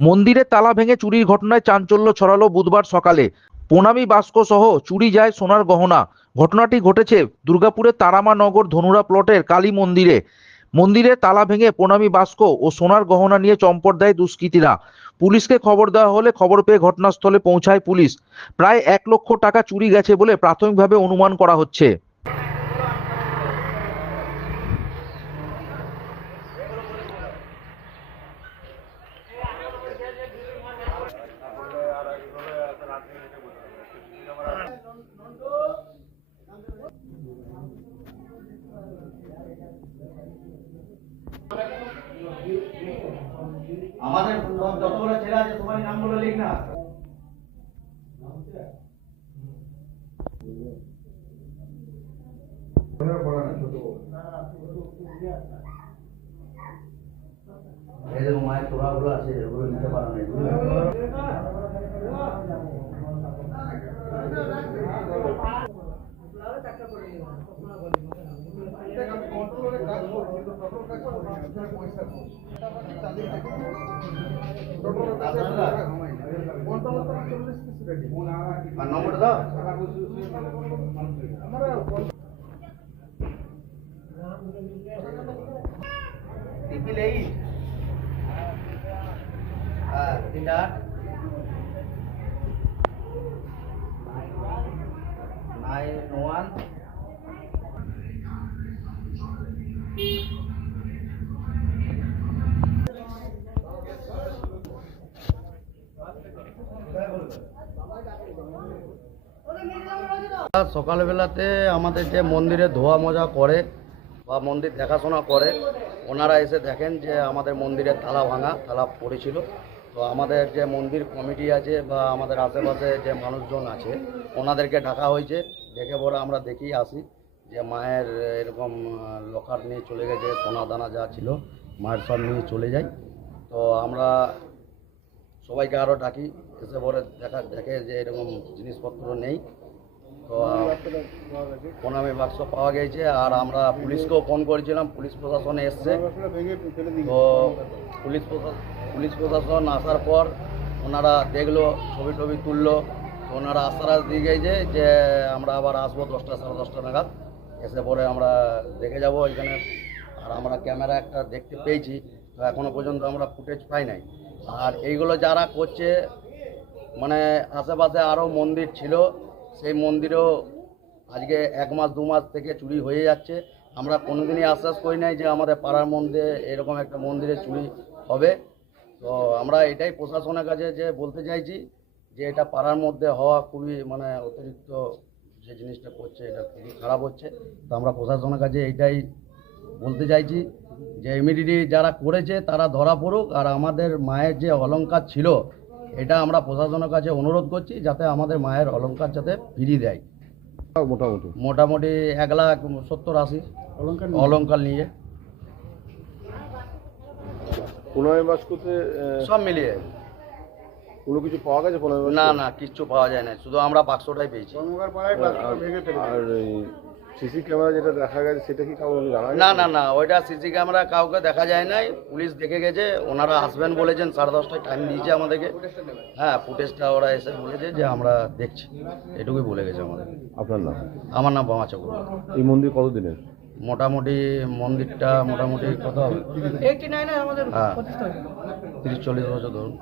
মন্দিরে তালা ভেঙে চুরির ঘটনায় চাঞ্চল্য ছড়ালো বুধবার সকালে। প্রণামী বাস্ক সহ চুরি যায় সোনার গহনা। ঘটনাটি ঘটেছে দুর্গাপুরের তারামা নগর ধনুরা প্লটের কালী মন্দিরে। মন্দিরে তালা ভেঙে প্রণামী বাস্ক ও সোনার গহনা নিয়ে চম্পট দেয় দুষ্কৃতীরা। পুলিশকে খবর দেওয়া হলে খবর পেয়ে ঘটনাস্থলে পৌঁছায় পুলিশ। প্রায় এক লক্ষ টাকা চুরি গেছে বলে প্রাথমিকভাবে অনুমান করা হচ্ছে। আমাদের যতগুলো ছেলে আছে সবাই নামগুলো লিখ না এই যে মায়ের তোড়াগুলো আছে এগুলো নিতে পারো না এগুলো দাও। ট্রিপল এইট হ্যাঁ তিনটা নাইন ওয়ান সকালবেলাতে আমাদের যে মন্দিরে ধোয়া মজা করে বা মন্দির দেখাশোনা করে, ওনারা এসে দেখেন যে আমাদের মন্দিরে তালা ভাঙা তালা পড়েছিল। তো আমাদের যে মন্দির কমিটি আছে বা আমাদের আশেপাশে যে মানুষজন আছে, ওনাদেরকে ডাকা হয়েছে। ডেকে পরে আমরা দেখি আসি যে মায়ের এরকম লকার নিয়ে চলে গেছে, সোনা দানা যা ছিল, মায়ের সব নিয়ে চলে যায়। তো আমরা সবাইকে আরও ডাকি, এসে পরে দেখা দেখে যে এরকম জিনিসপত্র নেই। তো প্রণামী বাক্স পাওয়া গেছে, আর আমরা পুলিশকেও ফোন করেছিলাম, পুলিশ প্রশাসন এসছে। তো, পুলিশ পুলিশ প্রশাসন আসার পর ওনারা দেখল, ছবি টবি তুললো, তো ওনারা আশ্বাস দিয়ে গেছে যে আমরা আবার আসব দশটা, সাড়ে দশটা নাগাদ। এসে পরে আমরা দেখে যাব এখানে। আর আমরা ক্যামেরা একটা দেখতে পেয়েছি, তো এখনও পর্যন্ত আমরা ফুটেজ পাই নাই। আর এইগুলো যারা করছে মানে আশেপাশে আরও মন্দির ছিল, সেই মন্দিরেও আজকে এক মাস, দু মাস থেকে চুরি হয়ে যাচ্ছে। আমরা কোনোদিনই আশ্বাস করি নাই যে আমাদের পাড়ার মধ্যে এরকম একটা মন্দিরে চুরি হবে। তো আমরা এটাই প্রশাসনের কাছে যে বলতে চাইছি যে এটা পাড়ার মধ্যে হওয়া খুবই মানে অতিরিক্ত যে জিনিসটা করছে, এটা খুবই খারাপ হচ্ছে। তো আমরা প্রশাসনের কাছে এইটাই বলতে চাইছি। যে ইমিডিয়েটলি যারা করেছে তারা ধরা পড়ুক। আর আমাদের মায়ের যে অলঙ্কার ছিল এটা আমরা প্রশাসনের কাছে অনুরোধ করছি যাতে আমাদের মায়ের অলংকার যাতে ফিরিয়ে দেয়। মোটামুটি। মোটামুটি এক লাখ সত্তর আশি। অলঙ্কার অলংকার নিয়ে। বাস্কতে সব মিলিয়ে। কোনো কিছু পাওয়া গেছে না না কিচ্ছু পাওয়া যায় না। শুধু আমরা বাক্সটাই পেয়েছি। আর সিসি ক্যামেরা যেটা দেখা গেছে সেটা কি কাউকে জানা না না না ওইটা সিসি ক্যামেরা কাউকে দেখা যায় নাই। পুলিশ দেখে গেছে ওনারা আসবেন বলেছেন সাড়ে দশটায় টাইম দিয়েছে আমাদেরকে। হ্যাঁ ফুটেজটা ওরা এসে বলেছে যে আমরা দেখছি। এটুকুই বলে গেছে আমাদের। আপনার নাম? আমার নাম বামা চক্রবর্তী। এই মন্দির কতদিনের? মোটামুটি মন্দিরটা মোটামুটি কত হবে? হ্যাঁ। তিরিশ চল্লিশ বছর ধরুন।